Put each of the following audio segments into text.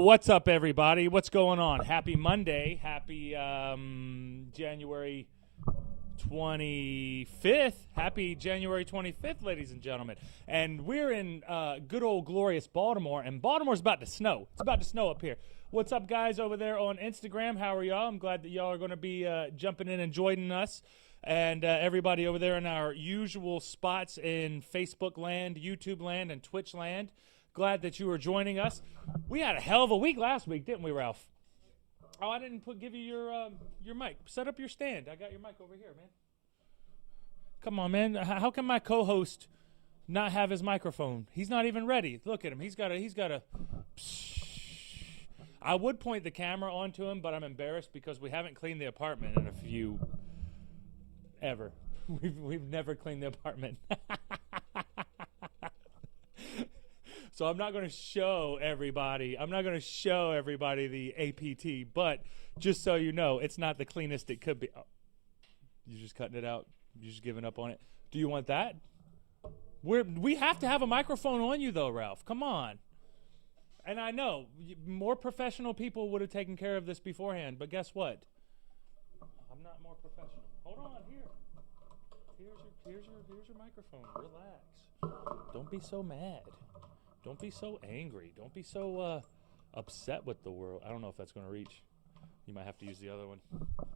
What's up, everybody? What's going on? Happy Monday. Happy January 25th. Happy January 25th, ladies and gentlemen. And we're in good old glorious Baltimore, and Baltimore's about to snow. It's about to snow up here. What's up, guys, over there on Instagram? How are y'all? I'm glad that y'all are going to be jumping in and joining us. And everybody over there in our usual spots in Facebook land, YouTube land, and Twitch land. Glad that you are joining us. We had a hell of a week last week, didn't we, Ralph? Oh, I didn't give you your mic. Set up your stand. I got your mic over here, man. Come on, man. How can my co-host not have his microphone? He's not even ready. Look at him. He's got a. I would point the camera onto him, but I'm embarrassed because we haven't cleaned the apartment in a few ever. We've never cleaned the apartment. So I'm not going to show everybody. The APT, but just so you know, it's not the cleanest it could be. Oh, you're just cutting it out. You're just giving up on it. Do you want that? We have to have a microphone on you, though, Ralph. Come on. And I know more professional people would have taken care of this beforehand, but guess what? I'm not more professional. Hold on, here. Here's your microphone. Relax. Don't be so mad. Don't be so angry. Don't be so upset with the world. I don't know if that's going to reach. You might have to use the other one.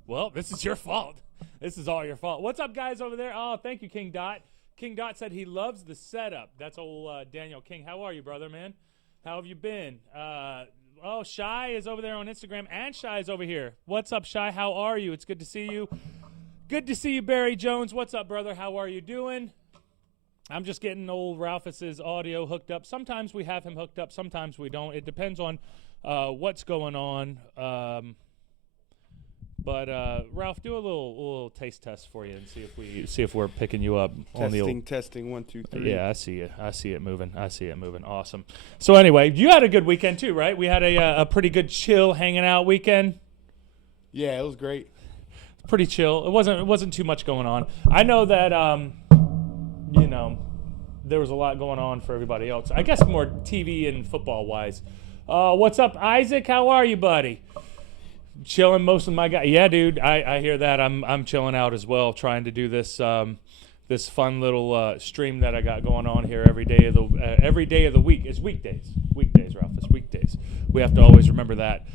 Well, this is your fault. This is all your fault. What's up, guys, over there? Oh, thank you, King Dot. King Dot said he loves the setup. That's old Daniel King. How are you, brother, man? How have you been? Shy is over there on Instagram, and Shy is over here. What's up, Shy? How are you? It's good to see you. Good to see you, Barry Jones. What's up, brother? How are you doing? I'm just getting old Ralphus's audio hooked up. Sometimes we have him hooked up. Sometimes we don't. It depends on what's going on. But Ralph, do a little taste test for you and see if we're picking you up on the old testing 1 2 3. Yeah, I see it moving. Awesome. So anyway, you had a good weekend too, right? We had a pretty good chill hanging out weekend. Yeah, it was great. Pretty chill. It wasn't too much going on. I know that there was a lot going on for everybody else. I guess more TV and football wise. What's up, Isaac? How are you, buddy? Chilling. Most of my guys. Yeah, dude. I hear that. I'm chilling out as well, trying to do this this fun little stream that I got going on here every day of the week. It's weekdays, Ralph. It's weekdays. We have to always remember that.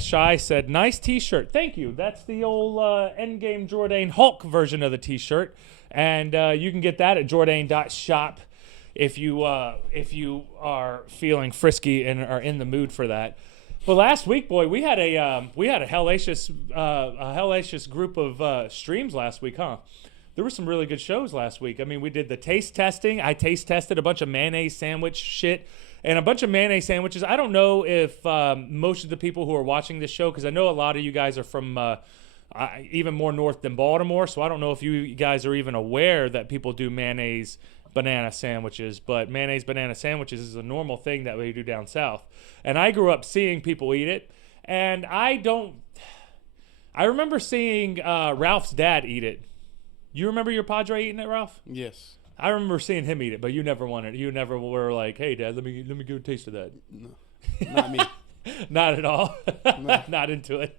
Shy said, "Nice T-shirt." Thank you. That's the old Endgame Jordane Hulk version of the T-shirt, and you can get that at Jordane.shop if you are feeling frisky and are in the mood for that. But last week, boy, we had a hellacious group of streams last week, huh? There were some really good shows last week. I mean, we did the taste testing. I taste tested a bunch of mayonnaise sandwich shit and a bunch of mayonnaise sandwiches. I don't know if most of the people who are watching this show, because I know a lot of you guys are from even more north than Baltimore, so I don't know if you guys are even aware that people do mayonnaise banana sandwiches, but mayonnaise banana sandwiches is a normal thing that we do down south. And I grew up seeing people eat it, and I remember seeing Ralph's dad eat it. You remember your Padre eating it, Ralph? Yes. I remember seeing him eat it, but you never wanted it. You never were like, "Hey, Dad, let me get a taste of that." No, not me. Not at all. No. Not into it.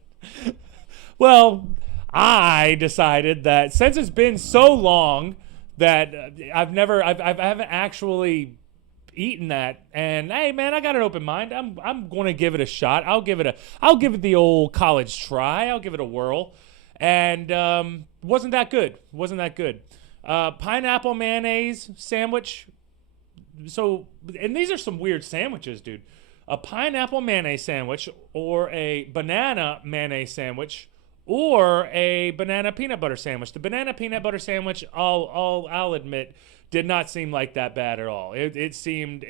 Well, I decided that since it's been so long that I haven't actually eaten that, and hey, man, I got an open mind. I'm going to give it a shot. I'll give it the old college try. I'll give it a whirl. And wasn't that good. Pineapple mayonnaise sandwich. So, and these are some weird sandwiches, dude. A pineapple mayonnaise sandwich, or a banana mayonnaise sandwich, or a banana peanut butter sandwich. The banana peanut butter sandwich, I'll admit, did not seem like that bad at all. That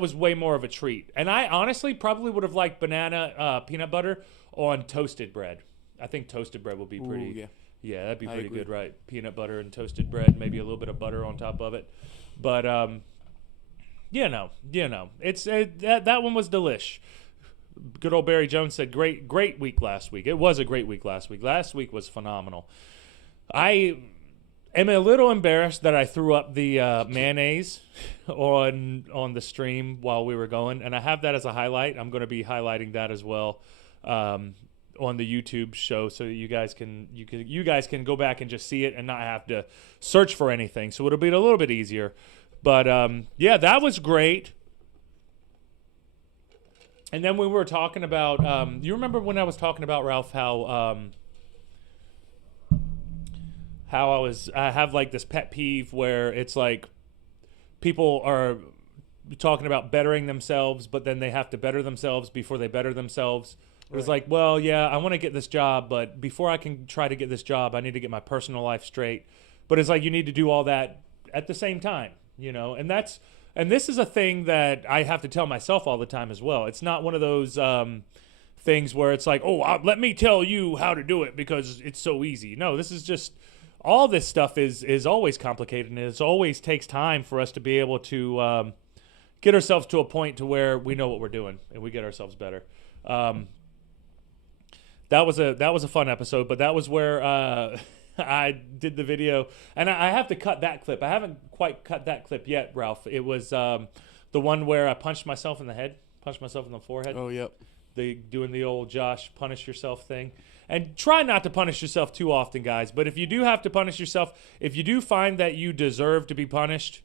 was way more of a treat. And I honestly probably would have liked banana peanut butter on toasted bread. I think toasted bread would be pretty. Ooh, yeah. Yeah, that'd be pretty good, right? Peanut butter and toasted bread, maybe a little bit of butter on top of it. But that one was delish. Good old Barry Jones said, great week last week. It was a great week last week. Last week was phenomenal. I am a little embarrassed that I threw up the mayonnaise on the stream while we were going, and I have that as a highlight. I'm going to be highlighting that as well on the YouTube show, so that you guys can go back and just see it and not have to search for anything. So it'll be a little bit easier. But yeah, that was great. And then we were talking about. You remember when I was talking about, Ralph, how I have like this pet peeve where it's like people are talking about bettering themselves, but then they have to better themselves before they better themselves. It was like, well, yeah, I want to get this job, but before I can try to get this job, I need to get my personal life straight. But it's like you need to do all that at the same time, you know. And this is a thing that I have to tell myself all the time as well. It's not one of those things where it's like, oh, let me tell you how to do it because it's so easy. No, this is just all this stuff is always complicated, and it always takes time for us to be able to get ourselves to a point to where we know what we're doing and we get ourselves better. That was a fun episode, but that was where I did the video, and I have to cut that clip. I haven't quite cut that clip yet, Ralph. It was the one where I punched myself in the head, punched myself in the forehead. Oh, yep. Doing the old Josh punish yourself thing. And try not to punish yourself too often, guys. But if you do have to punish yourself, if you do find that you deserve to be punished,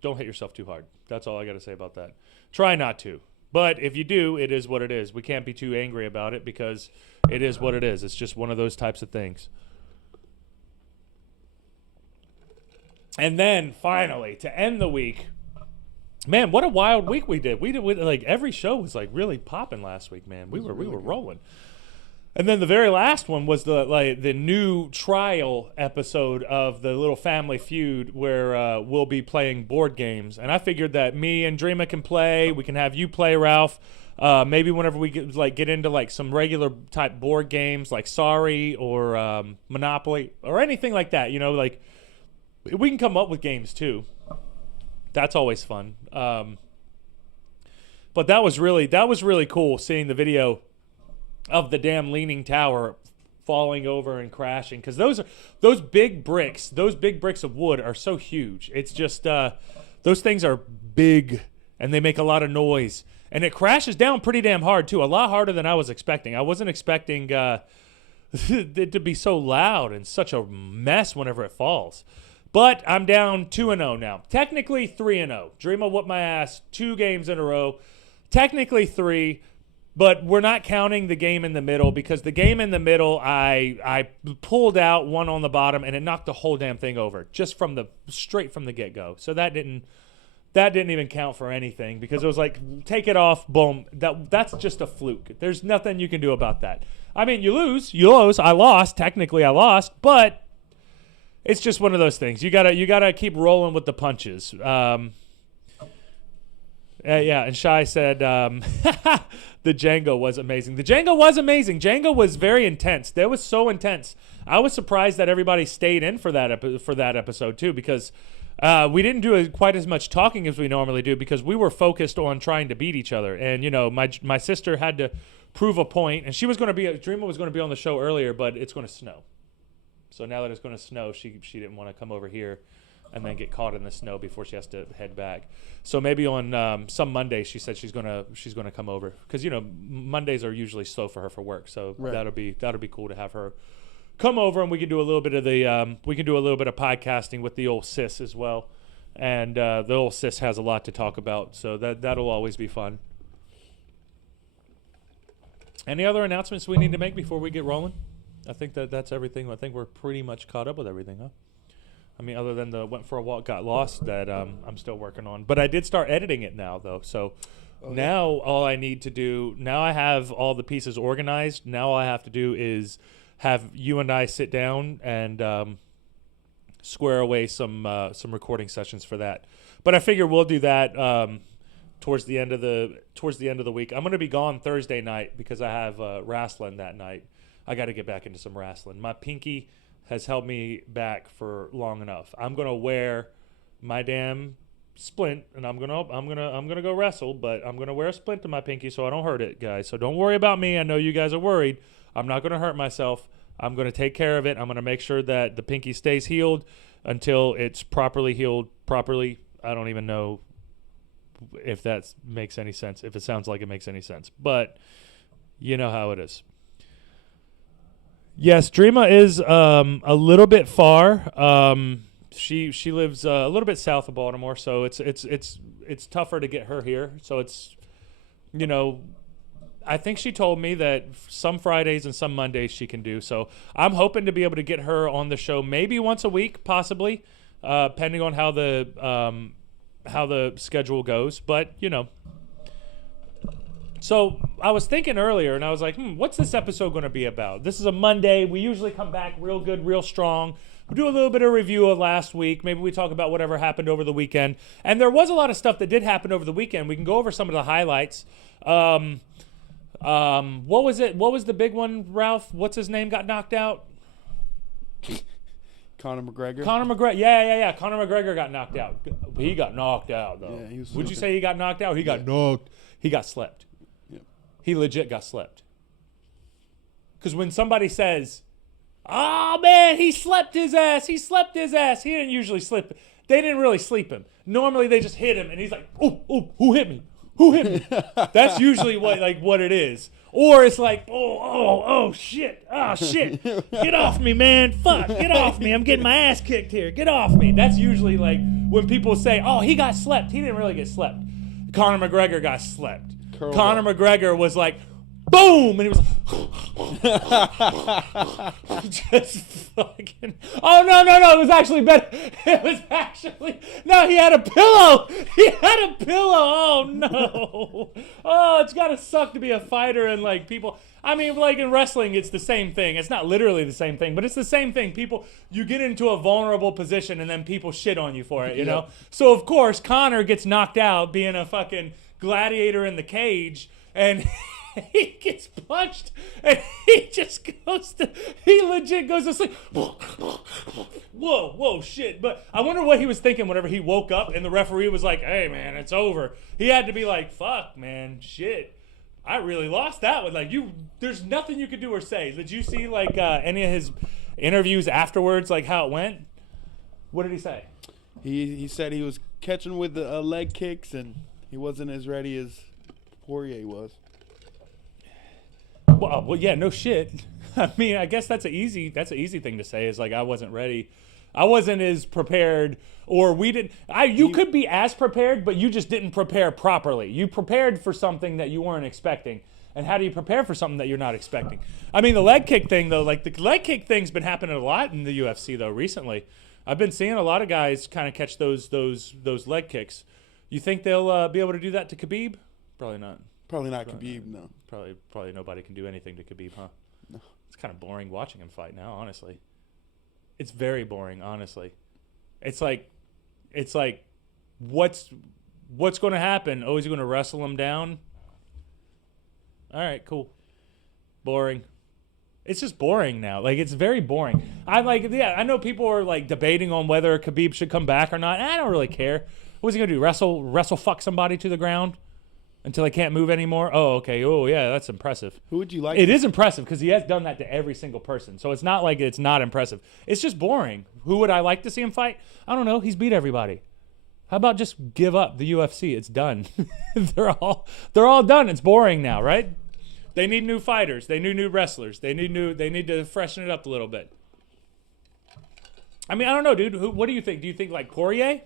don't hit yourself too hard. That's all I got to say about that. Try not to. But if you do, it is what it is. We can't be too angry about it because it is what it is. It's just one of those types of things. And then finally, to end the week, man, what a wild week we did. We did like every show was like really popping last week, man. We were rolling. And then the very last one was the new trial episode of the little family feud where we'll be playing board games. And I figured that me and Dreama can play. We can have you play, Ralph. Maybe whenever we get into like some regular type board games like Sorry or Monopoly or anything like that, you know, like we can come up with games too. That's always fun. But that was really cool seeing the video of the damn leaning tower falling over and crashing, because those big bricks of wood are so huge. It's just those things are big and they make a lot of noise, and it crashes down pretty damn hard too, a lot harder than I was expecting. I wasn't expecting it to be so loud and such a mess whenever it falls. But I'm down 2-0 now. Technically 3-0. Dreama whooped my ass 2 games in a row. Technically 3. But we're not counting the game in the middle, because the game in the middle, I pulled out one on the bottom and it knocked the whole damn thing over just straight from the get-go. So that didn't even count for anything, because it was like, take it off, boom. That's just a fluke. There's nothing you can do about that. I mean, you lose. I lost. Technically, I lost, but it's just one of those things. You gotta keep rolling with the punches. Yeah, and Shai said the Django was amazing. The Django was amazing. Django was very intense. That was so intense. I was surprised that everybody stayed in for that episode too, because we didn't do quite as much talking as we normally do, because we were focused on trying to beat each other. And you know, my sister had to prove a point, and Dreama was going to be on the show earlier, but it's going to snow. So now that it's going to snow, she didn't want to come over here and then get caught in the snow before she has to head back. So maybe on some Monday, she said she's gonna come over, because you know Mondays are usually slow for her for work. So right. that'll be cool to have her come over, and we can do a little bit of podcasting with the old sis as well. And the old sis has a lot to talk about, so that'll always be fun. Any other announcements we need to make before we get rolling? I think that's everything. I think we're pretty much caught up with everything, huh? I mean, other than the went for a walk, got lost that I'm still working on. But I did start editing it now, though. So now all I need to do, now I have all the pieces organized. Now all I have to do is have you and I sit down and square away some recording sessions for that. But I figure we'll do that towards the end of the week. I'm going to be gone Thursday night because I have wrestling that night. I got to get back into some wrestling. My pinky has held me back for long enough. I'm gonna wear my damn splint, and I'm gonna go wrestle, but I'm gonna wear a splint to my pinky so I don't hurt it, guys. So don't worry about me. I know you guys are worried. I'm not gonna hurt myself. I'm going to take care of it. I'm going to make sure that the pinky stays healed until it's properly healed properly. I don't even know if that makes any sense, if it sounds like it makes any sense. But you know how it is. Yes, Dreama is a little bit far. She lives a little bit south of Baltimore, so it's tougher to get her here. So it's, you know, I think she told me that some Fridays and some Mondays she can do. So I'm hoping to be able to get her on the show maybe once a week, possibly, depending on how the schedule goes. But you know. So I was thinking earlier, and I was like, what's this episode going to be about? This is a Monday. We usually come back real good, real strong. We do a little bit of review of last week. Maybe we talk about whatever happened over the weekend. And there was a lot of stuff that did happen over the weekend. We can go over some of the highlights. What was it? What was the big one, Ralph? What's his name got knocked out? Conor McGregor. Conor McGregor. Yeah. Conor McGregor got knocked out. He got knocked out, though. Yeah, Would you say he got knocked out? He got knocked. He got slept. He legit got slept. Because when somebody says, oh, man, he slept his ass. He didn't usually sleep. They didn't really sleep him. Normally, they just hit him, and he's like, oh, who hit me? Who hit me? That's usually what it is. Or it's like, oh, shit. Oh, shit. Get off me, man. Fuck, get off me. I'm getting my ass kicked here. Get off me. That's usually like when people say, oh, he got slept. He didn't really get slept. Conor McGregor got slept. Conor McGregor was like, boom, and he was just fucking. Oh no! It was actually better. It was actually no. He had a pillow. Oh no! Oh, it's gotta suck to be a fighter and like people. I mean, like in wrestling, it's the same thing. It's not literally the same thing, but it's the same thing. People, you get into a vulnerable position and then people shit on you for it, you know? So, of course, Conor gets knocked out being a fucking gladiator in the cage, and he gets punched, and he legit goes to sleep. Whoa, shit. But I wonder what he was thinking whenever he woke up and the referee was like, hey, man, it's over. He had to be like, fuck, man, shit. I really lost that one. Like, there's nothing you could do or say. Did you see, like, any of his interviews afterwards, like, how it went? What did he say? He said he was catching with the leg kicks, and he wasn't as ready as Poirier was. Well, yeah, no shit. I mean, I guess that's an easy thing to say. Is like I wasn't ready. I wasn't as prepared, or we didn't. You could be as prepared, but you just didn't prepare properly. You prepared for something that you weren't expecting. And how do you prepare for something that you're not expecting? I mean, the leg kick thing though, like the leg kick thing's been happening a lot in the UFC though recently. I've been seeing a lot of guys kind of catch those leg kicks. You think they'll be able to do that to Khabib? Probably not. Probably not Khabib, no. Probably nobody can do anything to Khabib, huh? No. It's kind of boring watching him fight now, honestly. It's very boring, honestly. It's like what's going to happen? Oh, is he going to wrestle him down? All right, cool. Boring. It's just boring now. Like, it's very boring. I know people are like debating on whether Khabib should come back or not. I don't really care. What's he going to do? Wrestle fuck somebody to the ground until they can't move anymore? Oh, okay. Oh, yeah, that's impressive. Who would you like? It is impressive because he has done that to every single person. So it's not like it's not impressive. It's just boring. Who would I like to see him fight? I don't know. He's beat everybody. How about just give up the UFC? It's done. They're all done. It's boring now, right? They need new fighters. They need new wrestlers. They need to freshen it up a little bit. I mean, I don't know, dude. What do you think? Do you think like Poirier?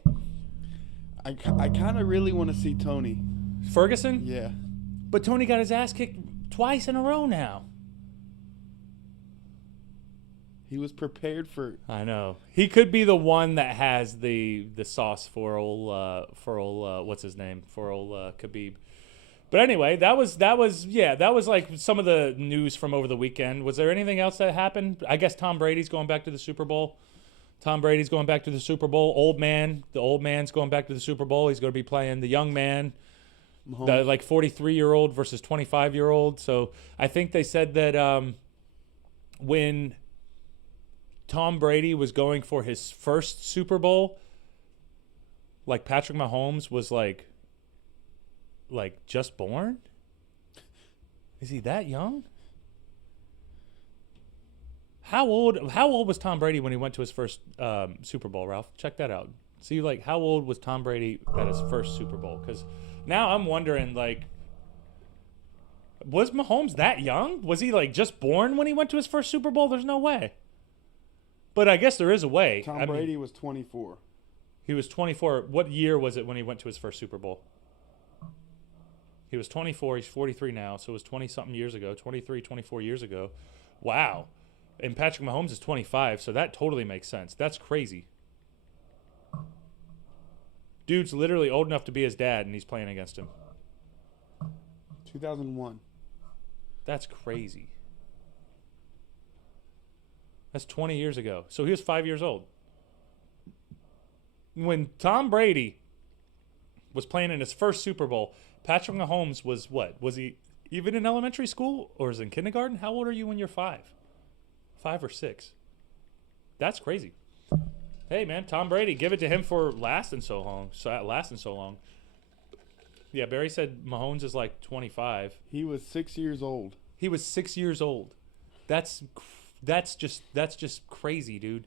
I kind of really want to see Tony. Ferguson? Yeah. But Tony got his ass kicked twice in a row now. He was prepared for. I know. He could be the one that has the sauce for old what's his name? For old Khabib. But anyway, that was like some of the news from over the weekend. Was there anything else that happened? I guess Tom Brady's going back to the Super Bowl. The old man's going back to the Super Bowl. He's going to be playing the young man. Mahomes. The like 43-year-old versus 25-year-old. So I think they said that when Tom Brady was going for his first Super Bowl, like Patrick Mahomes was like just born? Is he that young? How old was Tom Brady when he went to his first Super Bowl, Ralph? Check that out. See, like, how old was Tom Brady at his first Super Bowl? Because now I'm wondering, like, was Mahomes that young? Was he, like, just born when he went to his first Super Bowl? There's no way. But I guess there is a way. Tom Brady was 24. He was 24. What year was it when he went to his first Super Bowl? He was 24. He's 43 now, so it was 20-something years ago, 23, 24 years ago. Wow. And Patrick Mahomes is 25, so that totally makes sense. That's crazy. Dude's literally old enough to be his dad, and he's playing against him. 2001. That's crazy. That's 20 years ago. So he was 5 years old. When Tom Brady was playing in his first Super Bowl, Patrick Mahomes was what? Was he even in elementary school or is in kindergarten? How old are you when you're 5? 5 or 6? That's crazy. Hey, man, Tom Brady, give it to him for lasting so long. Yeah, Barry said Mahomes is like 25. He was 6 years old. He was 6 years old. That's just crazy, dude.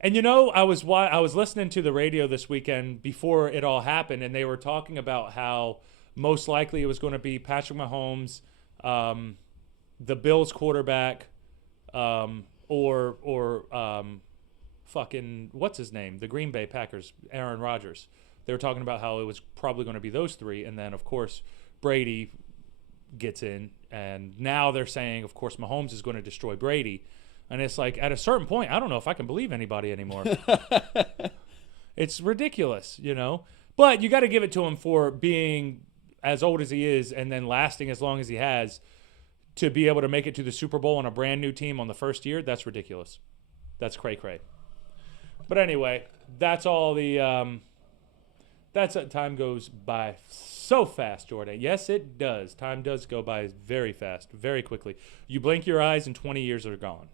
And you know, I was listening to the radio this weekend before it all happened, and they were talking about how most likely it was going to be Patrick Mahomes, the Bills quarterback, or fucking what's his name, the Green Bay Packers, Aaron Rodgers. They were talking about how it was probably going to be those three, and then of course Brady gets in, and now they're saying, of course, Mahomes is going to destroy Brady. And it's like, at a certain point, I don't know if I can believe anybody anymore. It's ridiculous, you know. But you got to give it to him for being as old as he is and then lasting as long as he has to be able to make it to the Super Bowl on a brand new team on the first year. That's ridiculous. That's cray-cray. But anyway, that's all the time goes by so fast, Jordane. Yes, it does. Time does go by very fast, very quickly. You blink your eyes and 20 years are gone.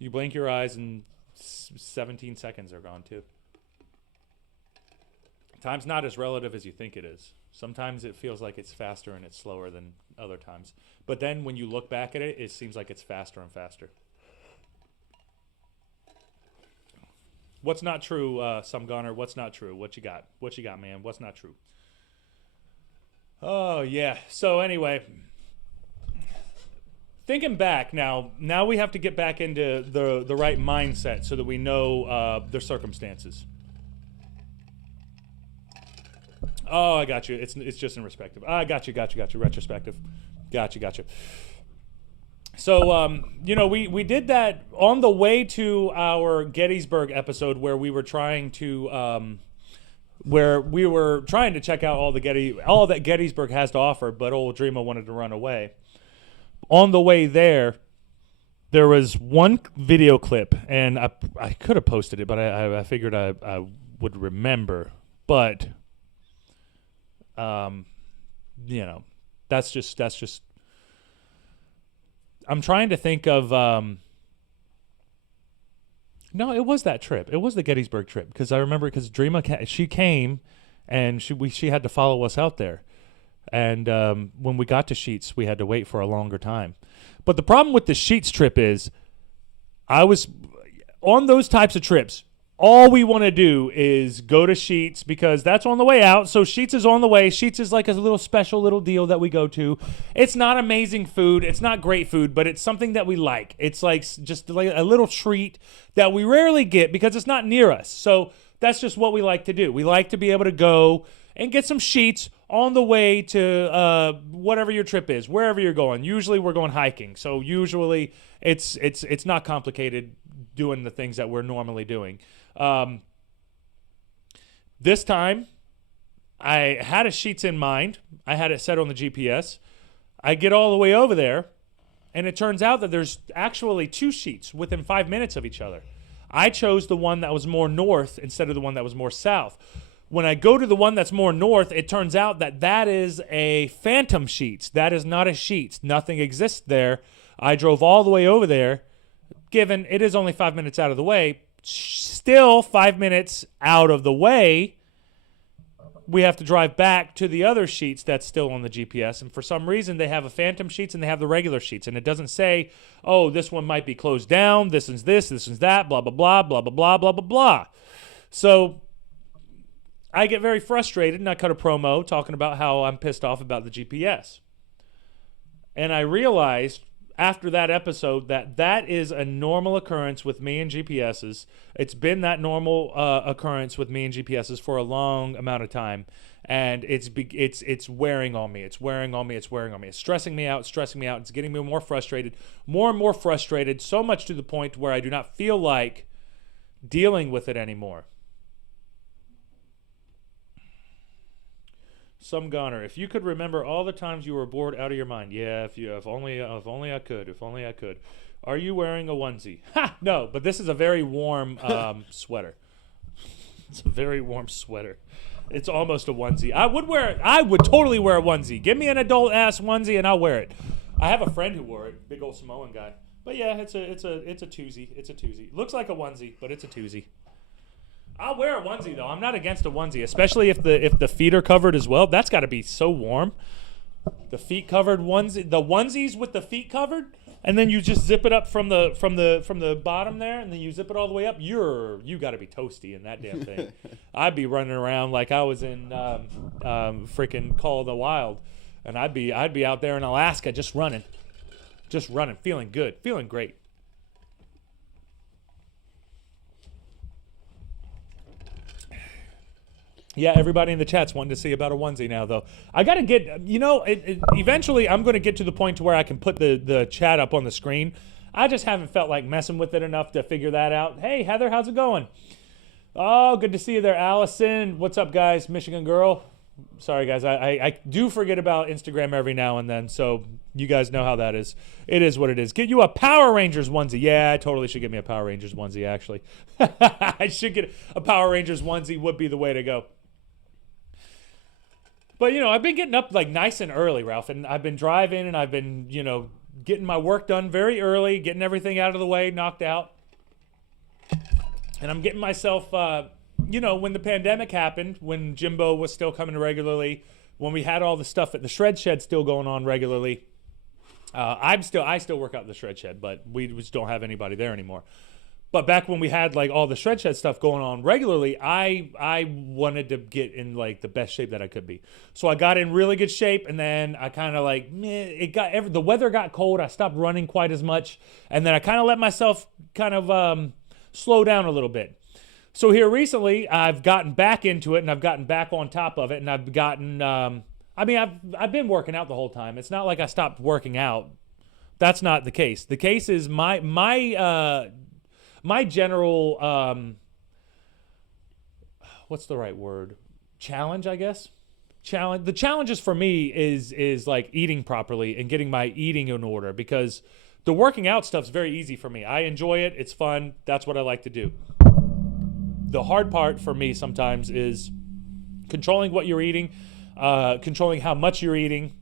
You blink your eyes and 17 seconds are gone too. Time's not as relative as you think it is. Sometimes it feels like it's faster and it's slower than other times. But then when you look back at it, it seems like it's faster and faster. What's not true, Some Gunner? What's not true? What you got? What you got, man? What's not true? Oh, yeah. So anyway, thinking back now we have to get back into the right mindset so that we know their circumstances. Oh, I got you. It's just in perspective. I got you. Retrospective. Got you. So, we did that on the way to our Gettysburg episode where we were trying to check out all that Gettysburg has to offer, but old Dreamer wanted to run away. On the way there was one video clip, and I could have posted it, but I figured I would remember. But, that's just. I'm trying to think of. No, it was that trip. It was the Gettysburg trip because I remember because Dreama she came, and she had to follow us out there, and when we got to Sheets, we had to wait for a longer time. But the problem with the Sheets trip is, I was on those types of trips. All we want to do is go to Sheets because that's on the way out. So Sheets is on the way. Sheets is like a little special little deal that we go to. It's not amazing food. It's not great food, but it's something that we like. It's like just like a little treat that we rarely get because it's not near us. So that's just what we like to do. We like to be able to go and get some Sheets on the way to whatever your trip is, wherever you're going. Usually we're going hiking. So usually it's not complicated doing the things that we're normally doing. This time, I had a Sheets in mind. I had it set on the GPS. I get all the way over there, and it turns out that there's actually two Sheets within 5 minutes of each other. I chose the one that was more north instead of the one that was more south. When I go to the one that's more north, it turns out that is a phantom Sheets. That is not a Sheets. Nothing exists there. I drove all the way over there, given it is only 5 minutes out of the way. Still 5 minutes out of the way, we have to drive back to the other sheets that's still on the GPS. And for some reason, they have a phantom sheets and they have the regular sheets. And it doesn't say, oh, this one might be closed down. This is this is that, blah, blah, blah, blah, blah, blah, blah, blah, blah. So I get very frustrated and I cut a promo talking about how I'm pissed off about the GPS. And I realized after that episode that is a normal occurrence with me and GPSs. It's been that normal occurrence with me and GPSs for a long amount of time, and it's wearing on me. It's wearing on me. It's wearing on me. It's stressing me out. It's getting me more and more frustrated, so much to the point where I do not feel like dealing with it anymore. Some goner. If you could remember all the times you were bored out of your mind. Yeah, if only I could. Are you wearing a onesie? Ha! No, but this is a very warm sweater. It's a very warm sweater. It's almost a onesie. I would totally wear a onesie. Give me an adult ass onesie and I'll wear it. I have a friend who wore it, big old Samoan guy. But yeah, it's a twosie. It's a twosie. Looks like a onesie, but it's a twosie. I'll wear a onesie though. I'm not against a onesie, especially if the feet are covered as well. That's got to be so warm. The feet covered onesie, the onesies with the feet covered, and then you just zip it up from the bottom there, and then you zip it all the way up. You got to be toasty in that damn thing. I'd be running around like I was in freaking Call of the Wild, and I'd be out there in Alaska just running, feeling good, feeling great. Yeah, everybody in the chat's wanting to see about a onesie now, though. I got to get, eventually I'm going to get to the point to where I can put the chat up on the screen. I just haven't felt like messing with it enough to figure that out. Hey, Heather, how's it going? Oh, good to see you there, Allison. What's up, guys? Michigan girl. Sorry, guys. I do forget about Instagram every now and then, so you guys know how that is. It is what it is. Get you a Power Rangers onesie. Yeah, I totally should get me a Power Rangers onesie, actually. I should get a Power Rangers onesie would be the way to go. But, I've been getting up like nice and early, Ralph, and I've been driving and I've been, getting my work done very early, getting everything out of the way, knocked out. And I'm getting myself, when the pandemic happened, when Jimbo was still coming regularly, when we had all the stuff at the shred shed still going on regularly, I still work out in the shred shed, but we just don't have anybody there anymore. But back when we had like all the shred shed stuff going on regularly, I wanted to get in like the best shape that I could be. So I got in really good shape, and then I kind of like the weather got cold. I stopped running quite as much, and then I kind of let myself kind of slow down a little bit. So here recently, I've gotten back into it, and I've gotten back on top of it, and I've gotten. I've been working out the whole time. It's not like I stopped working out. That's not the case. The case is my general, what's the right word? Challenge, I guess. The challenges for me is like eating properly and getting my eating in order, because the working out stuff's very easy for me. I enjoy it. It's fun. That's what I like to do. The hard part for me sometimes is controlling what you're eating, controlling how much you're eating,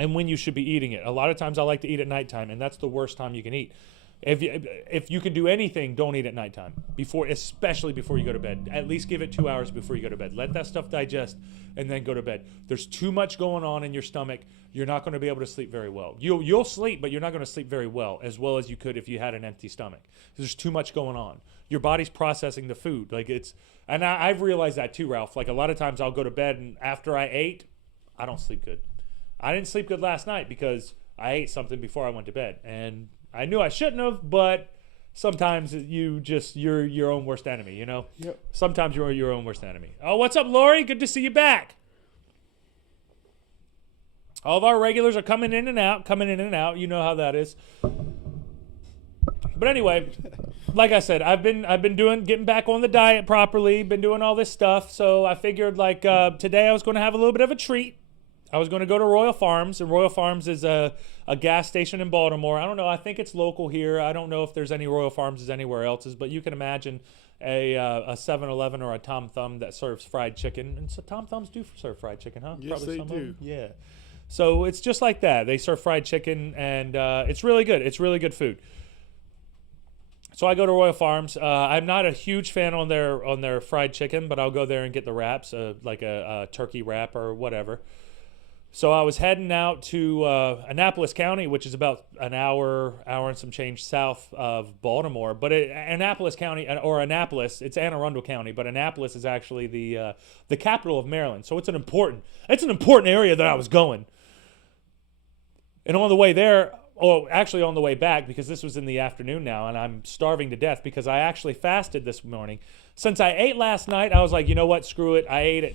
and when you should be eating it. A lot of times I like to eat at nighttime, and that's the worst time you can eat. If you can do anything, don't eat at nighttime, especially before you go to bed. At least give it 2 hours before you go to bed. Let that stuff digest and then go to bed. There's too much going on in your stomach. You're not going to be able to sleep very well. You'll sleep, but you're not going to sleep very well as you could if you had an empty stomach. There's too much going on. Your body's processing the food. And I've realized that too, Ralph. Like a lot of times I'll go to bed, and after I ate, I don't sleep good. I didn't sleep good last night because I ate something before I went to bed, and I knew I shouldn't have, but sometimes you're your own worst enemy, Yep. Sometimes you're your own worst enemy. Oh, what's up, Lori? Good to see you back. All of our regulars are coming in and out. You know how that is. But anyway, like I said, I've been getting back on the diet properly, been doing all this stuff. So I figured today I was going to have a little bit of a treat. I was going to go to Royal Farms, and Royal Farms is a gas station in Baltimore. I don't know. I think it's local here. I don't know if there's any Royal Farms anywhere else, but you can imagine a 7-Eleven or a Tom Thumb that serves fried chicken. And so Tom Thumbs do serve fried chicken, huh? Yes, Probably they do. Yeah. So it's just like that. They serve fried chicken, and it's really good. It's really good food. So I go to Royal Farms. I'm not a huge fan on their fried chicken, but I'll go there and get the wraps, like a turkey wrap or whatever. So I was heading out to Annapolis County, which is about an hour and some change south of Baltimore. But Annapolis County, or Annapolis, it's Anne Arundel County, but Annapolis is actually the capital of Maryland. So it's an important area that I was going. And on the way there, actually on the way back, because this was in the afternoon now, and I'm starving to death because I actually fasted this morning. Since I ate last night, I was like, you know what, screw it. I ate at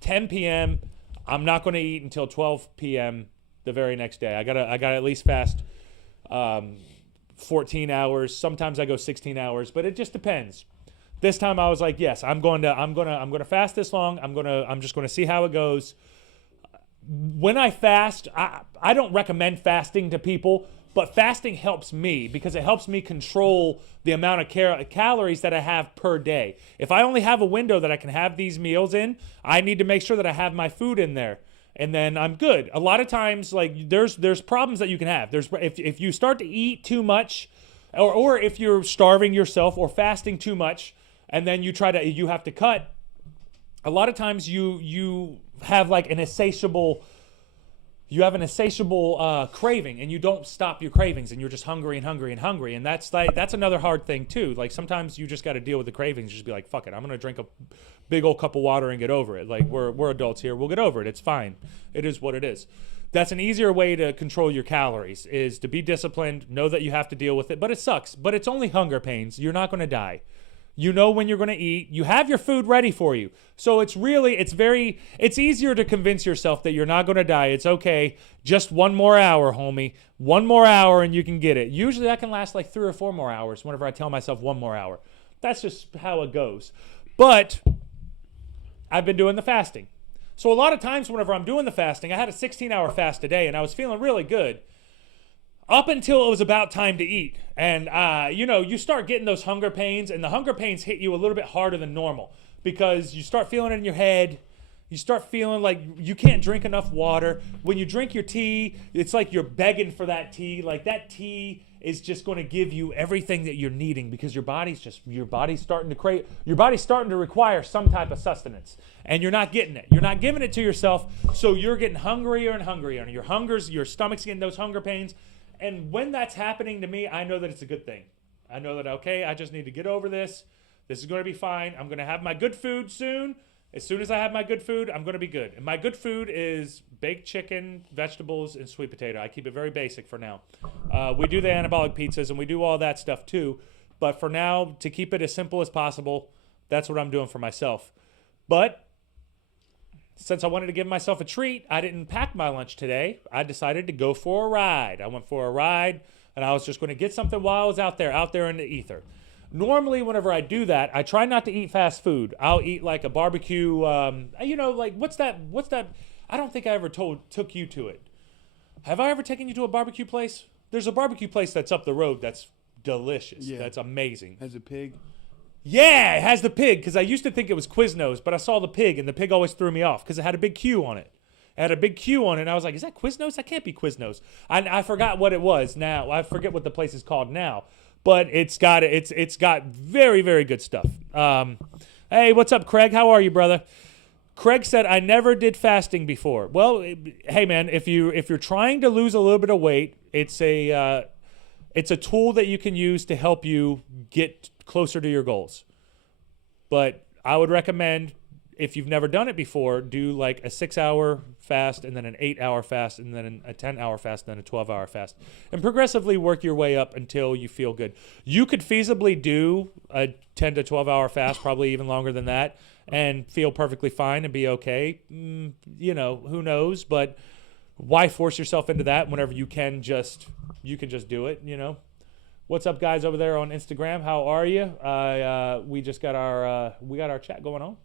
10 p.m. I'm not going to eat until 12 p.m. the very next day. I gotta at least fast 14 hours. Sometimes I go 16 hours, but it just depends. This time I was like, yes, I'm gonna fast this long. I'm just gonna see how it goes. When I fast, I don't recommend fasting to people, but fasting helps me because it helps me control the amount of calories that I have per day. If I only have a window that I can have these meals in, I need to make sure that I have my food in there, and then I'm good. A lot of times, like there's problems that you can have. If you start to eat too much, or if you're starving yourself or fasting too much, and then you have to cut. A lot of times you have like an insatiable craving, and you don't stop your cravings, and you're just hungry and hungry and hungry, and that's another hard thing too. Like sometimes you just got to deal with the cravings. Just be like, fuck it, I'm gonna drink a big old cup of water and get over it. Like we're adults here, we'll get over it. It's fine. It is what it is. That's an easier way to control your calories, is to be disciplined, know that you have to deal with it, but it sucks. But it's only hunger pains. You're not gonna die. You know when you're going to eat. You have your food ready for you. So it's easier to convince yourself that you're not going to die. It's okay. Just 1 more hour, homie. 1 more hour and you can get it. Usually that can last like 3 or 4 more hours whenever I tell myself 1 more hour. That's just how it goes. But I've been doing the fasting. So a lot of times whenever I'm doing the fasting, I had a 16-hour fast today and I was feeling really good. Up until it was about time to eat. And, you start getting those hunger pains, and the hunger pains hit you a little bit harder than normal because you start feeling it in your head. You start feeling like you can't drink enough water. When you drink your tea, it's like you're begging for that tea. Like that tea is just going to give you everything that you're needing because your body's starting to require some type of sustenance, and you're not getting it. You're not giving it to yourself, so you're getting hungrier and hungrier, and your stomach's getting those hunger pains. And when that's happening to me, I know that it's a good thing. I know that, okay, I just need to get over this. This is going to be fine. I'm going to have my good food soon. As soon as I have my good food, I'm going to be good. And my good food is baked chicken, vegetables, and sweet potato. I keep it very basic for now. We do the anabolic pizzas, and we do all that stuff too. But for now, to keep it as simple as possible, that's what I'm doing for myself. But since I wanted to give myself a treat, I didn't pack my lunch today. I decided to go for a ride. I went for a ride, and I was just going to get something while I was out there in the ether. Normally, whenever I do that, I try not to eat fast food. I'll eat like a barbecue, what's that? I don't think I ever took you to it. Have I ever taken you to a barbecue place? There's a barbecue place that's up the road that's delicious. Yeah. That's amazing. Has a pig? Yeah, it has the pig, because I used to think it was Quiznos, but I saw the pig, and the pig always threw me off because it had a big Q on it. And I was like, is that Quiznos? That can't be Quiznos. I forgot what it was now. I forget what the place is called now. But it's got very, very good stuff. Hey, what's up, Craig? How are you, brother? Craig said, I never did fasting before. Well, hey, man, if you're trying to lose a little bit of weight, it's a tool that you can use to help you get closer to your goals. But I would recommend, if you've never done it before, do like a 6-hour fast and then an 8-hour fast and then a 10-hour fast and then a 12-hour fast, and progressively work your way up until you feel good. You could feasibly do a 10 to 12-hour fast, probably even longer than that, and feel perfectly fine and be okay. Who knows? But why force yourself into that whenever you can just do it, What's up, guys over there on Instagram? How are you? We just got our chat going on.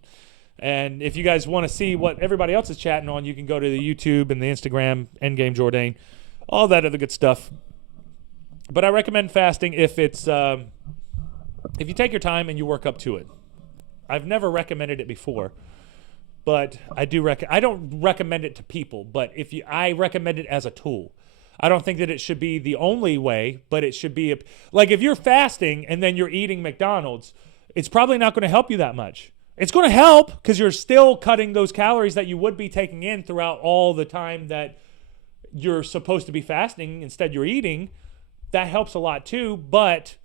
And if you guys want to see what everybody else is chatting on, you can go to the YouTube and the Instagram, Endgame Jordane, all that other good stuff. But I recommend fasting if you take your time and you work up to it. I've never recommended it before, but I don't recommend it to people. But I recommend it as a tool. I don't think that it should be the only way, but it should be like if you're fasting and then you're eating McDonald's, it's probably not going to help you that much. It's going to help because you're still cutting those calories that you would be taking in throughout all the time that you're supposed to be fasting. Instead, you're eating. That helps a lot too, but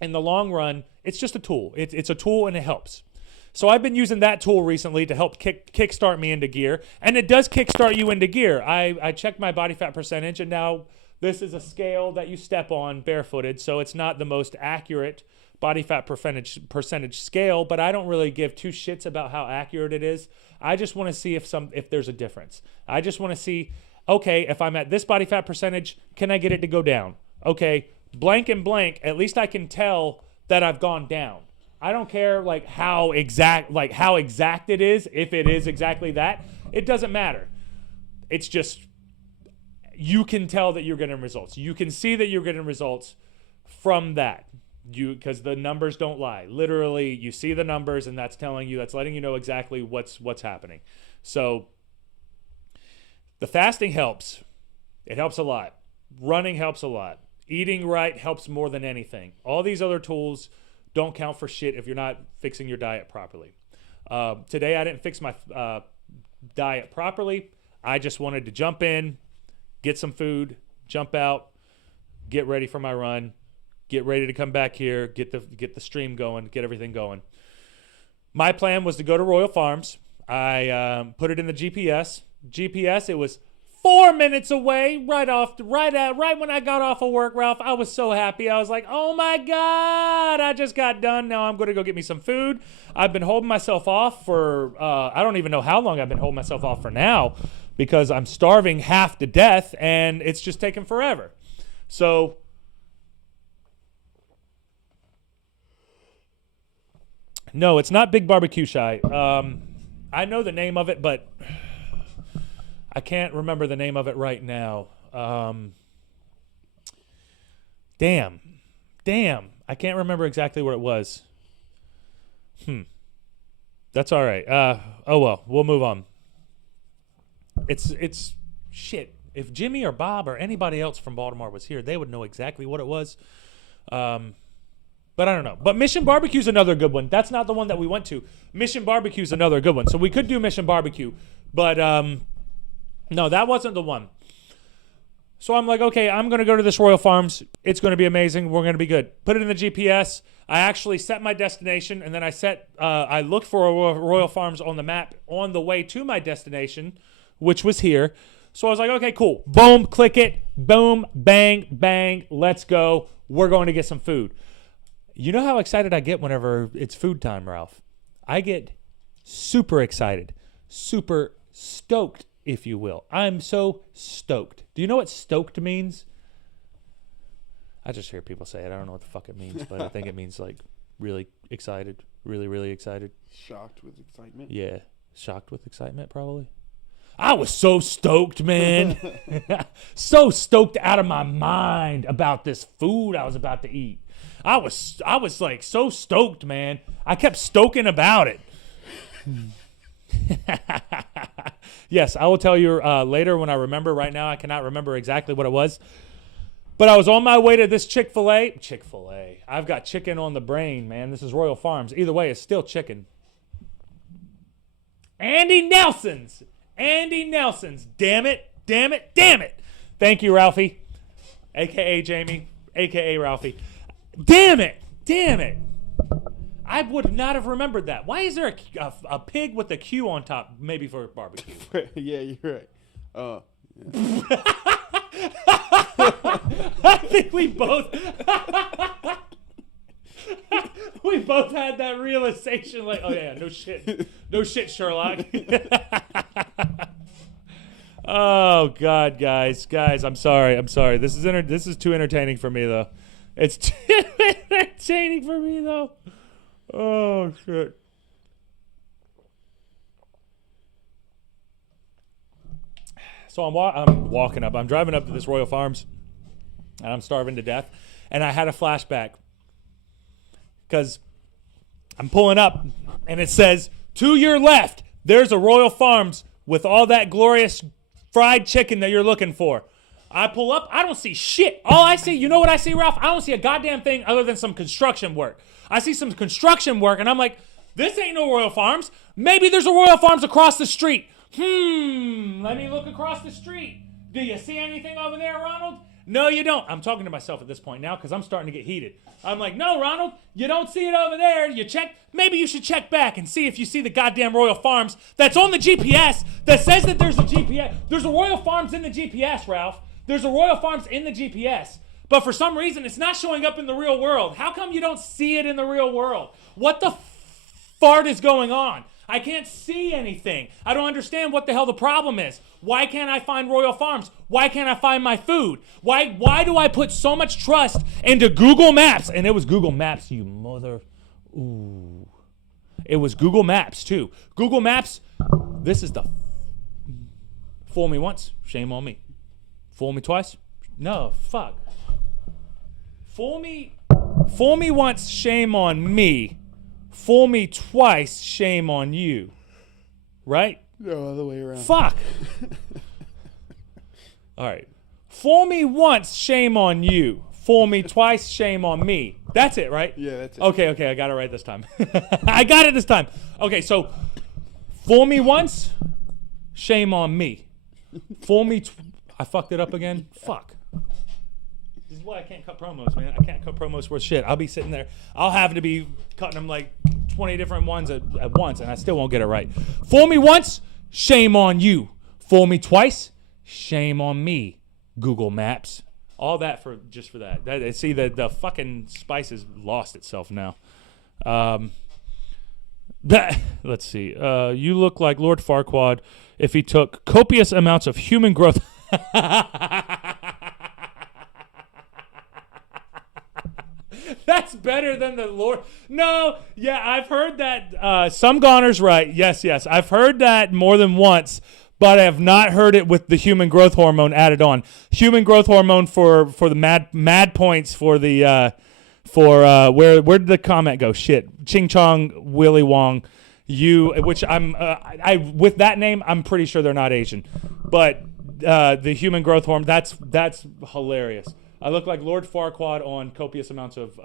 in the long run, it's just a tool. It's a tool and it helps. So I've been using that tool recently to help kickstart me into gear, and it does kickstart you into gear. I checked my body fat percentage, and now this is a scale that you step on barefooted, so it's not the most accurate body fat percentage scale, but I don't really give two shits about how accurate it is. I just want to see if there's a difference. I just want to see, okay, if I'm at this body fat percentage, can I get it to go down? Okay, blank and blank, at least I can tell that I've gone down. I don't care like how exact it is. If it is exactly that, it doesn't matter. It's just you can tell that you're getting results. You can see that you're getting results from that. Because the numbers don't lie. Literally, you see the numbers, and that's letting you know exactly what's happening. So the fasting helps. It helps a lot. Running helps a lot. Eating right helps more than anything. All these other tools don't count for shit if you're not fixing your diet properly. Today, I didn't fix my diet properly. I just wanted to jump in, get some food, jump out, get ready for my run, get ready to come back here, get the stream going, get everything going. My plan was to go to Royal Farms. I put it in the GPS. It was 4 minutes away, right when I got off of work, Ralph. I was so happy. I was like, oh my God, I just got done. Now I'm going to go get me some food. I've been holding myself off for, I don't even know how long I've been holding myself off for now because I'm starving half to death and it's just taking forever. So no, it's not Big Barbecue Shy. I know the name of it, but I can't remember the name of it right now. Damn. I can't remember exactly what it was. That's all right. Oh well, we'll move on. It's shit. If Jimmy or Bob or anybody else from Baltimore was here, they would know exactly what it was. But I don't know. But Mission Barbecue's another good one. That's not the one that we went to. Mission Barbecue's another good one. So we could do Mission Barbecue, but no, that wasn't the one. So I'm like, okay, I'm going to go to this Royal Farms. It's going to be amazing. We're going to be good. Put it in the GPS. I actually set my destination, and then I looked for a Royal Farms on the map on the way to my destination, which was here. So I was like, okay, cool. Boom, click it. Boom, bang, bang. Let's go. We're going to get some food. You know how excited I get whenever it's food time, Ralph? I get super excited, super stoked, if you will. I'm so stoked. Do you know what stoked means? I just hear people say it. I don't know what the fuck it means, but I think it means like really excited, really, really excited. Shocked with excitement? Yeah, shocked with excitement probably. I was so stoked, man. So stoked out of my mind about this food I was about to eat. I was like so stoked, man. I kept stoking about it. Yes, I will tell you later when I remember. Right now, I cannot remember exactly what it was. But I was on my way to this Chick-fil-A. Chick-fil-A. I've got chicken on the brain, man. This is Royal Farms. Either way, it's still chicken. Andy Nelson's. Damn it. Thank you, Ralphie. A.K.A. Jamie. A.K.A. Ralphie. Damn it. I would not have remembered that. Why is there a pig with a Q on top? Maybe for barbecue. Yeah, you're right. Yeah. I think we both had that realization. Like, oh yeah, no shit, Sherlock. Oh God, guys, I'm sorry. This is too entertaining for me though. It's too entertaining for me though. Oh shit. So I'm walking up. I'm driving up to this Royal Farms, and I'm starving to death. And I had a flashback because I'm pulling up, and it says, to your left, there's a Royal Farms with all that glorious fried chicken that you're looking for. I pull up, I don't see shit. All I see, you know what I see, Ralph? I don't see a goddamn thing other than some construction work. I see some construction work, and I'm like, this ain't no Royal Farms. Maybe there's a Royal Farms across the street. Let me look across the street. Do you see anything over there, Ronald? No, you don't. I'm talking to myself at this point now because I'm starting to get heated. I'm like, no, Ronald, you don't see it over there. You check. Maybe you should check back and see if you see the goddamn Royal Farms that's on the GPS that says that there's a GPS. There's a Royal Farms in the GPS, Ralph. There's a Royal Farms in the GPS. But for some reason, it's not showing up in the real world. How come you don't see it in the real world? What the fart is going on? I can't see anything. I don't understand what the hell the problem is. Why can't I find Royal Farms? Why can't I find my food? Why do I put so much trust into Google Maps? And it was Google Maps, you mother... Ooh. It was Google Maps, too. Google Maps, this is the... Fool me once, shame on me. Fool me twice? No, fuck. Fool me once, shame on me. Fool me twice, shame on you. Right? No, other way around. Fuck. All right. Fool me once, shame on you. Fool me twice, shame on me. That's it, right? Yeah, that's it. Okay, I got it right this time. I got it this time. Okay, so fool me once, shame on me. Fool me I fucked it up again? Fuck. This is why I can't cut promos, man. I can't cut promos worth shit. I'll be sitting there. I'll have to be cutting them like 20 different ones at once, and I still won't get it right. Fool me once, shame on you. Fool me twice, shame on me. Google Maps. All that for just for that. See, the fucking spice has lost itself now. Let's see. You look like Lord Farquaad if he took copious amounts of human growth. That's better than the Lord. No, yeah, I've heard that. Some Goner's right. Yes. I've heard that more than once, but I have not heard it with the human growth hormone added on. Human growth hormone for the mad points for the where did the comment go? Shit, Ching Chong, Willy Wong, which I with that name I'm pretty sure they're not Asian, but the human growth hormone that's hilarious. I look like Lord Farquaad on copious amounts of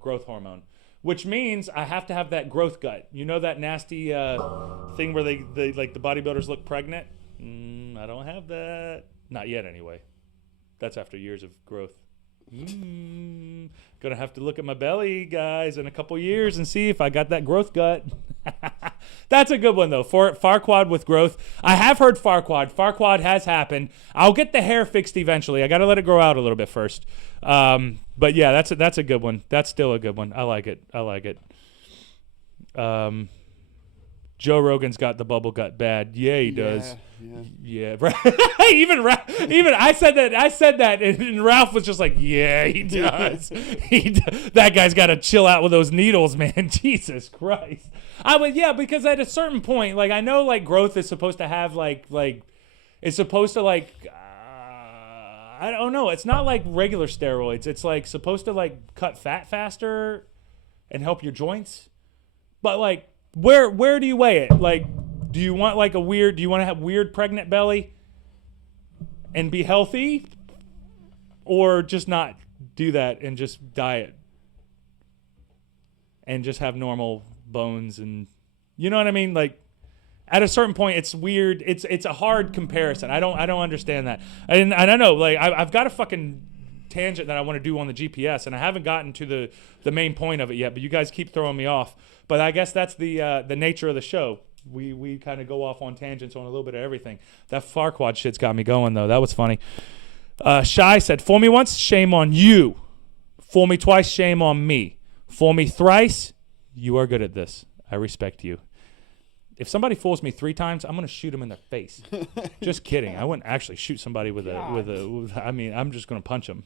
growth hormone, which means I have to have that growth gut. You know that nasty thing where they like the bodybuilders look pregnant? I don't have that. Not yet, anyway. That's after years of growth. Gonna have to look at my belly, guys, in a couple years and see if I got that growth gut. That's a good one, though. For Farquaad with growth. I have heard Farquaad. Farquaad has happened. I'll get the hair fixed eventually. I got to let it grow out a little bit first. But yeah, that's a good one. That's still a good one. I like it. Joe Rogan's got the bubble gut bad. Yeah, he does. Yeah. Right. even I said that, and Ralph was just like, yeah, he does. That guy's got to chill out with those needles, man. Jesus Christ. Because at a certain point, like I know, like growth is supposed to have like it's supposed to like I don't know. It's not like regular steroids. It's like supposed to like cut fat faster and help your joints, but like. Where do you weigh it? Like, do you want to have weird pregnant belly and be healthy, or just not do that and just diet and just have normal bones? And you know what I mean? Like, at a certain point, it's weird. It's a hard comparison. I don't understand that. And I don't know. Like, I've got a fucking tangent that I want to do on the GPS, and I haven't gotten to the main point of it yet. But you guys keep throwing me off. But I guess that's the nature of the show. We kind of go off on tangents on a little bit of everything. That Farquaad shit's got me going, though. That was funny. Shy said, fool me once, shame on you. Fool me twice, shame on me. Fool me thrice, you are good at this. I respect you. If somebody fools me 3 times, I'm going to shoot them in their face. Just kidding. I wouldn't actually shoot somebody with I'm just going to punch them.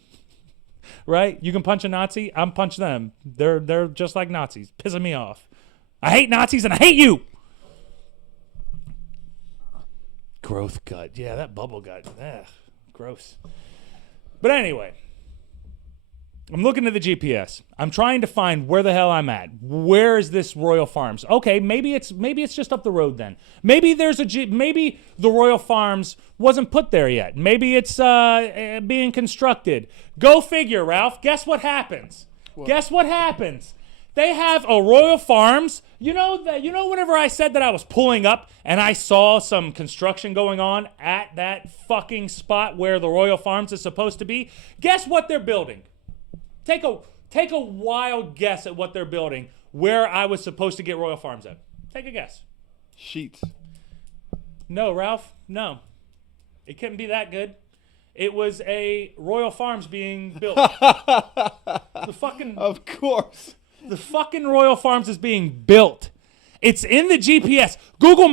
Right? You can punch a Nazi, I'm punch them. They're just like Nazis, pissing me off. I hate Nazis and I hate you. Growth gut. Yeah, that bubble gut. Ugh, gross. But anyway, I'm looking at the GPS. I'm trying to find where the hell I'm at. Where is this Royal Farms? Okay, maybe it's just up the road then. Maybe maybe the Royal Farms wasn't put there yet. Maybe it's being constructed. Go figure, Ralph. Guess what happens? Guess what happens? They have a Royal Farms. You know whenever I said that I was pulling up and I saw some construction going on at that fucking spot where the Royal Farms is supposed to be? Guess what they're building? Take a wild guess at what they're building where I was supposed to get Royal Farms at. Take a guess. Sheets. No, Ralph. No. It couldn't be that good. It was a Royal Farms being built. Of course. The fucking Royal Farms is being built. It's in the GPS. Google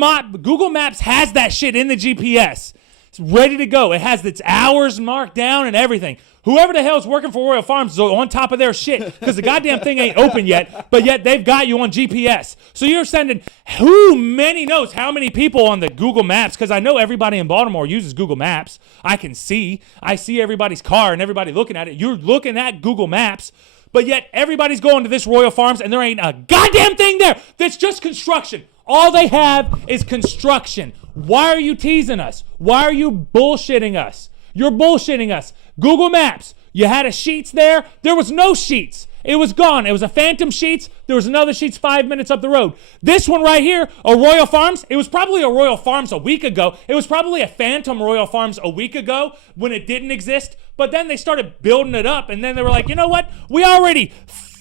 Maps has that shit in the GPS. It's ready to go. It has its hours marked down and everything. Whoever the hell's working for Royal Farms is on top of their shit because the goddamn thing ain't open yet, but yet they've got you on GPS. So you're sending who many knows how many people on the Google Maps, because I know everybody in Baltimore uses Google Maps. I see everybody's car and everybody looking at it. You're looking at Google Maps, but yet everybody's going to this Royal Farms and there ain't a goddamn thing there. That's just construction. All they have is construction. Why are you teasing us? Why are you bullshitting us? You're bullshitting us. Google Maps, you had a Sheets there. There was no Sheets. It was gone. It was a phantom Sheets. There was another Sheets 5 minutes up the road. This one right here, a Royal Farms, it was probably a Royal Farms a week ago. It was probably a phantom Royal Farms a week ago when it didn't exist. But then they started building it up, and then they were like, you know what? We already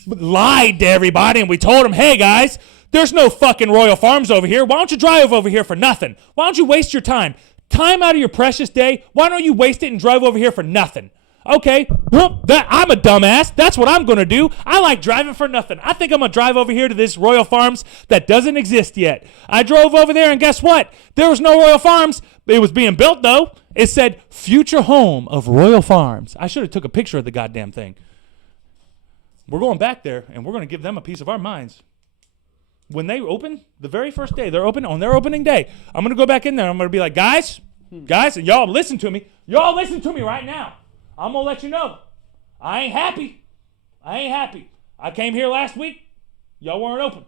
lied to everybody, and we told them, hey, guys, there's no fucking Royal Farms over here. Why don't you drive over here for nothing? Why don't you waste your time? Time out of your precious day. Why don't you waste it and drive over here for nothing? Okay, well, I'm a dumbass. That's what I'm going to do. I like driving for nothing. I think I'm going to drive over here to this Royal Farms that doesn't exist yet. I drove over there and guess what? There was no Royal Farms. It was being built though. It said future home of Royal Farms. I should have took a picture of the goddamn thing. We're going back there and we're going to give them a piece of our minds. When they open, the very first day, they're open on their opening day. I'm going to go back in there. I'm going to be like, guys, and y'all listen to me. Y'all listen to me right now. I'm going to let you know. I ain't happy. I came here last week. Y'all weren't open.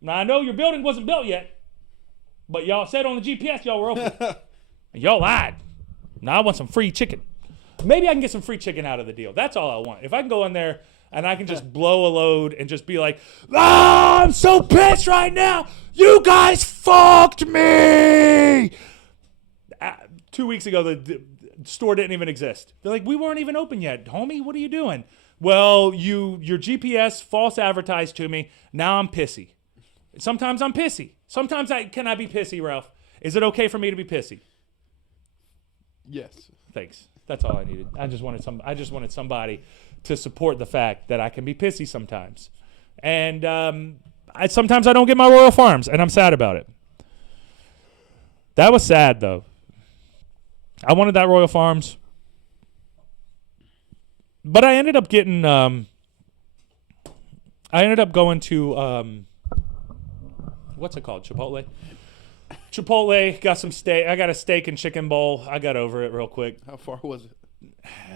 Now, I know your building wasn't built yet, but y'all said on the GPS y'all were open. And y'all lied. Now I want some free chicken. Maybe I can get some free chicken out of the deal. That's all I want. If I can go in there and I can just blow a load and just be like, I'm so pissed right now. You guys fucked me. 2 weeks ago, the store didn't even exist. They're like, we weren't even open yet. Homie, what are you doing? Well, your GPS false advertised to me. Now I'm pissy. Sometimes I'm pissy. Sometimes can I be pissy, Ralph? Is it okay for me to be pissy? Yes. Thanks. That's all I needed. I just wanted somebody to support the fact that I can be pissy sometimes. And sometimes I don't get my Royal Farms, and I'm sad about it. That was sad, though. I wanted that Royal Farms. But I ended up getting, I ended up going to, what's it called? Chipotle, got some steak. I got a steak and chicken bowl. I got over it real quick. How far was it?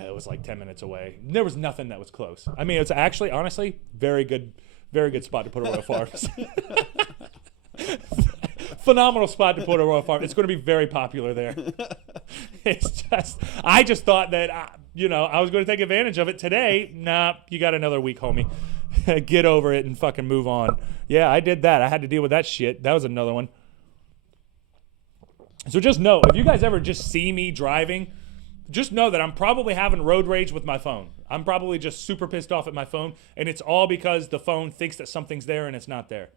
It was like 10 minutes away. There was nothing that was close. I mean, it's actually, honestly, very good spot to put a Royal Farms. Phenomenal spot to put a Royal Farms. It's going to be very popular there. I just thought that, I was going to take advantage of it today. Nah, you got another week, homie. Get over it and fucking move on. Yeah, I did that. I had to deal with that shit. That was another one. So just know, if you guys ever just see me driving, just know that I'm probably having road rage with my phone. I'm probably just super pissed off at my phone, and it's all because the phone thinks that something's there and it's not there.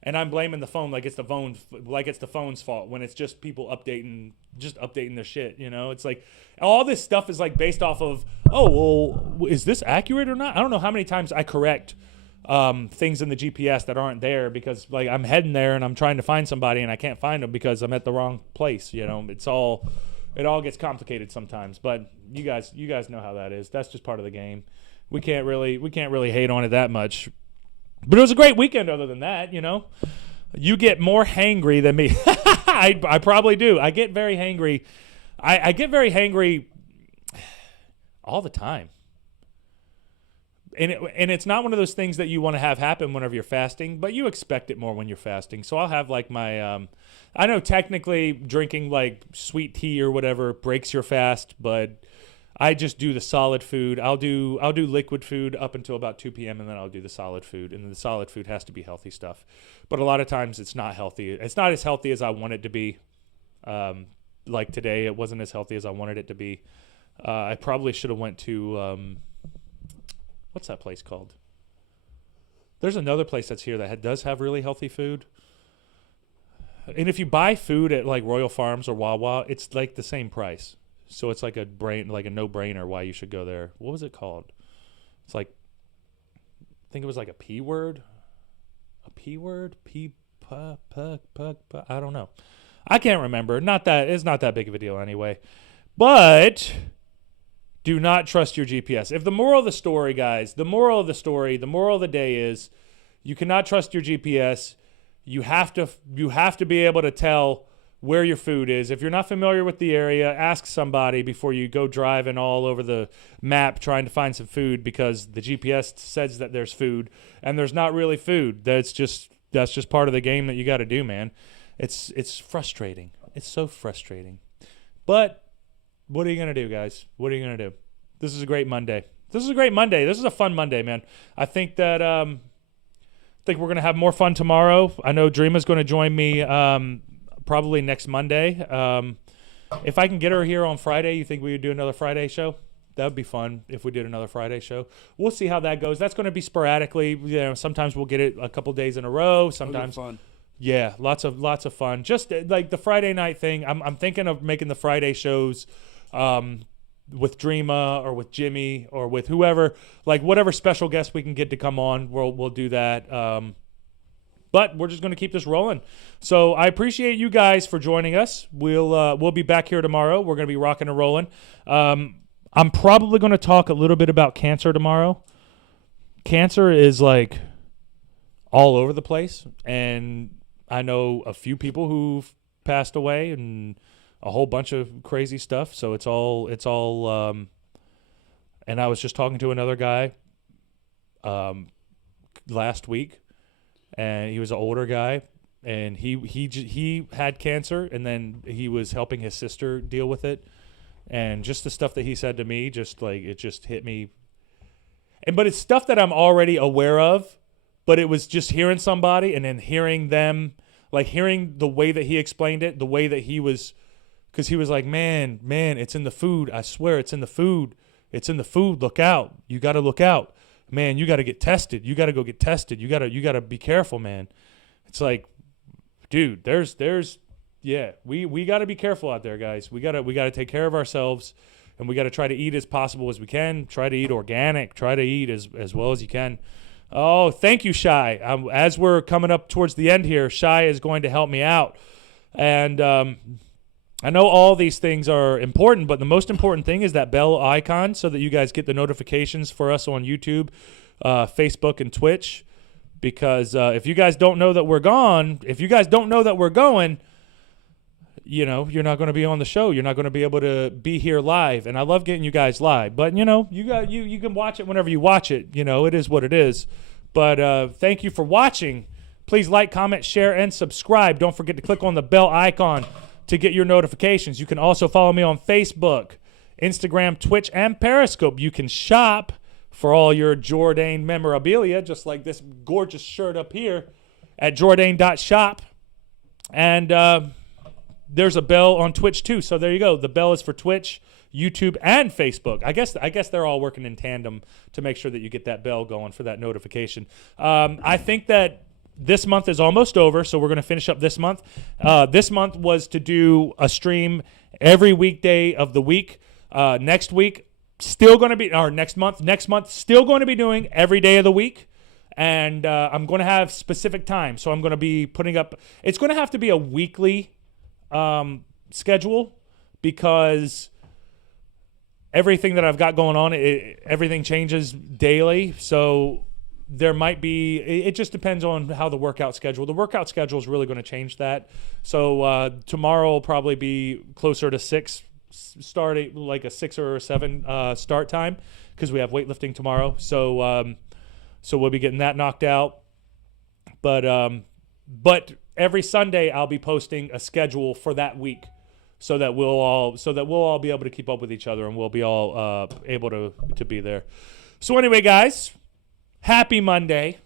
And I'm blaming the phone like it's the phone's fault when it's just people updating their shit, It's like all this stuff is like based off of, oh, well, is this accurate or not? I don't know how many times I correct things in the GPS that aren't there because like I'm heading there and I'm trying to find somebody and I can't find them because I'm at the wrong place. It all gets complicated sometimes, but you guys know how that is. That's just part of the game. We can't really hate on it that much. But it was a great weekend other than that, You get more hangry than me. I probably do. I get very hangry. I get very hangry all the time. and it's not one of those things that you want to have happen whenever you're fasting, but you expect it more when you're fasting. So I'll have like my, I know technically drinking like sweet tea or whatever breaks your fast, but I just do the solid food. I'll do liquid food up until about 2 p.m. and then I'll do the solid food. And the solid food has to be healthy stuff. But a lot of times it's not healthy. It's not as healthy as I want it to be. Like today, it wasn't as healthy as I wanted it to be. I probably should have went to what's that place called? There's another place that's here that does have really healthy food. And if you buy food at like Royal Farms or Wawa, it's like the same price. So it's like a no-brainer why you should go there. What was it called? It's like, I think it was like a P word. A P word? I don't know. I can't remember. It's not that big of a deal anyway. But do not trust your GPS. If the moral of the story, guys, the moral of the day is you cannot trust your GPS. You have to be able to tell where your food is. If you're not familiar with the area, ask somebody before you go driving all over the map trying to find some food, because the GPS says that there's food and there's not really food. That's just part of the game that you got to do, man. It's frustrating. It's so frustrating. But what are you going to do, guys? What are you going to do? This is a great Monday. This is a fun Monday, man. I think that we're going to have more fun tomorrow. I know Dreama's going to join me probably next Monday. If I can get her here on Friday, you think we would do another Friday show? That would be fun if we did another Friday show. We'll see how that goes. That's going to be sporadically. You know, sometimes we'll get it a couple days in a row. Sometimes fun. Yeah, lots of fun. Just like the Friday night thing. I'm thinking of making the Friday shows with Dreama or with Jimmy or with whoever, like whatever special guest we can get to come on. We'll do that. But we're just going to keep this rolling. So I appreciate you guys for joining us. We'll be back here tomorrow. We're going to be rocking and rolling. I'm probably going to talk a little bit about cancer tomorrow. Cancer is like all over the place, and I know a few people who've passed away and a whole bunch of crazy stuff. So it's all and I was just talking to another guy last week, and he was an older guy, and he had cancer, and then he was helping his sister deal with it. And just the stuff that he said to me, it just hit me. But it's stuff that I'm already aware of, but it was just hearing somebody and then hearing them, like hearing the way that he explained it, the way that he was, because he was like, man, it's in the food. I swear it's in the food. It's in the food. Look out. You got to look out. Man, you got to get tested. You got to go get tested. You got to be careful, man. It's like, dude, we got to be careful out there, guys. We got to take care of ourselves, and we got to try to eat as possible as we can. Try to eat organic. Try to eat as well as you can. Oh, thank you, Shai. As we're coming up towards the end here, Shai is going to help me out. And I know all these things are important, but the most important thing is that bell icon so that you guys get the notifications for us on YouTube, Facebook, and Twitch. Because if you guys don't know that we're gone, if you guys don't know that we're going, you know, you're not going to be on the show. You're not going to be able to be here live. And I love getting you guys live. But, you know, you can watch it whenever you watch it. You know, it is what it is. But thank you for watching. Please like, comment, share, and subscribe. Don't forget to click on the bell icon to get your notifications. You can also follow me on Facebook, Instagram, Twitch, and Periscope. You can shop for all your Jordane memorabilia, just like this gorgeous shirt up here at Jordane.shop. And there's a bell on Twitch too. So there you go. The bell is for Twitch, YouTube, and Facebook. I guess they're all working in tandem to make sure that you get that bell going for that notification. I think that this month is almost over, so we're going to finish up this month. This month was to do a stream every weekday of the week. Next week, still going to be, or next month, still going to be doing every day of the week. And I'm going to have specific times. So I'm going to be putting up, it's going to have to be a weekly schedule, because everything that I've got going on, everything changes daily. So there might be, it just depends on how the workout schedule. The workout schedule is really going to change that. So tomorrow will probably be closer to 6 start like a 6 or 7 start time because we have weightlifting tomorrow. So we'll be getting that knocked out. But every Sunday I'll be posting a schedule for that week, so that we'll all be able to keep up with each other, and we'll be all able to be there. So anyway, guys, happy Monday,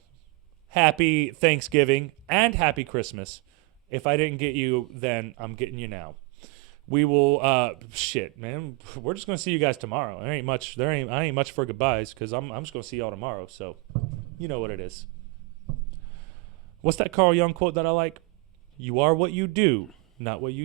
happy Thanksgiving, and happy Christmas. If I didn't get you then, I'm getting you now. We will shit, man. We're just gonna see you guys tomorrow. I ain't much for goodbyes because I'm just gonna see y'all tomorrow. So you know what it is. What's that Carl Jung quote that I like? You are what you do, not what you